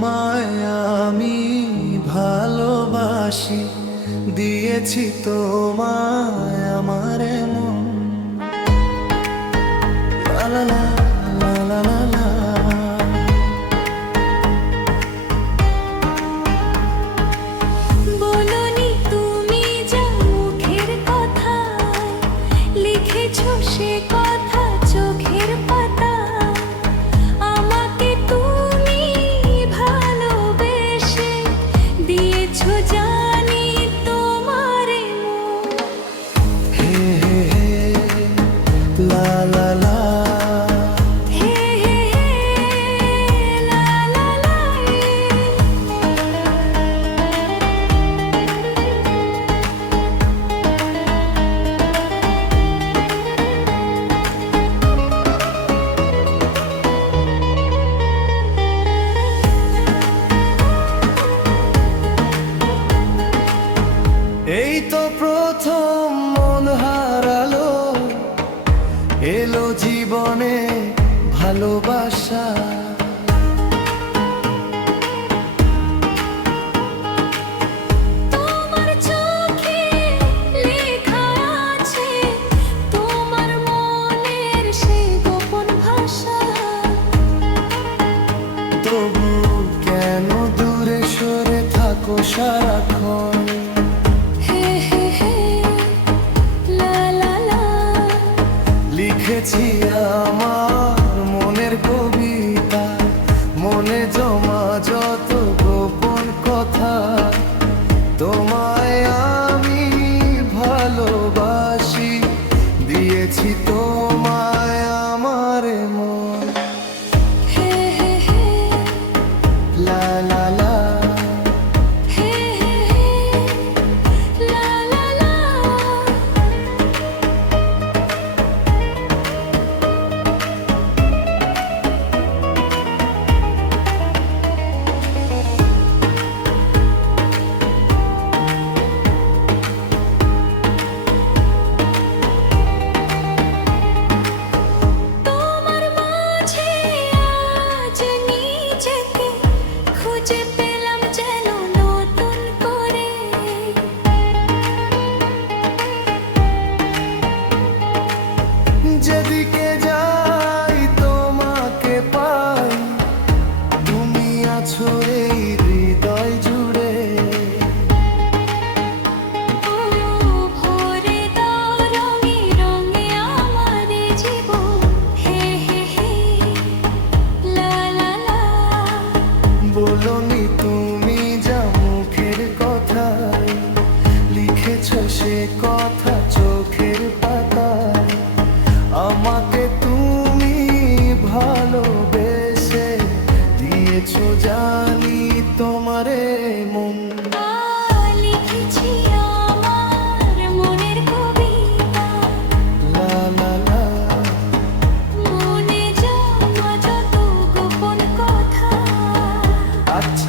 তোমায় আমি ভালোবাসি, দিয়েছি তোমায় আমার মন। লা লা লা লা লা লা লা। বলোনি তুমি যা মুখের কথা, লিখেছো সে কথা চোখের পাতা। আমাকে তুমি ভালোবেসে দিয়েছো জানি তোমার মন। হে হে হে লা লা লা। হে হে হে লা লা লা। এই তো প্রথম মন হারালো, এলো জীবনে ভালোবাসা। তোমার চোখে লেখা আছে তোমার মনের সেই গোপন ভাষা। তবু কেন দূরে সরে থাকো সারাক্ষণ? হে হে হে লা লা লা। লিখেছি আমার মনের কবিতা, মনে জমা যত গোপন কথা। তোমায় আমি ভালোবাসি, দিয়েছি তোমায় আমার মন। হে হে হে লা লা লা। হে হে হে লা লা লা। তোমার মাঝে আজ নিজেকে খুঁজে পেলাম যেন নতুন করে। যেদিকে যাই তোমাকে পাই, তুমি আছো এই হৃদয় জুড়ে। ও ভরে দাও রঙে রঙে আমার জীবন। হে হে হে লা লা লা। বলোনি তুমি যা মুখের কথায়, লিখেছো সে কথা চোখের পাতায়। আমাকে তুমি ভালোবেসে দিয়েছো জানি তোমারে মন। লিখেছি আমার মনের কবিতা, লা লা লা। মনে জমা যত গোপন কথা। আচ্ছা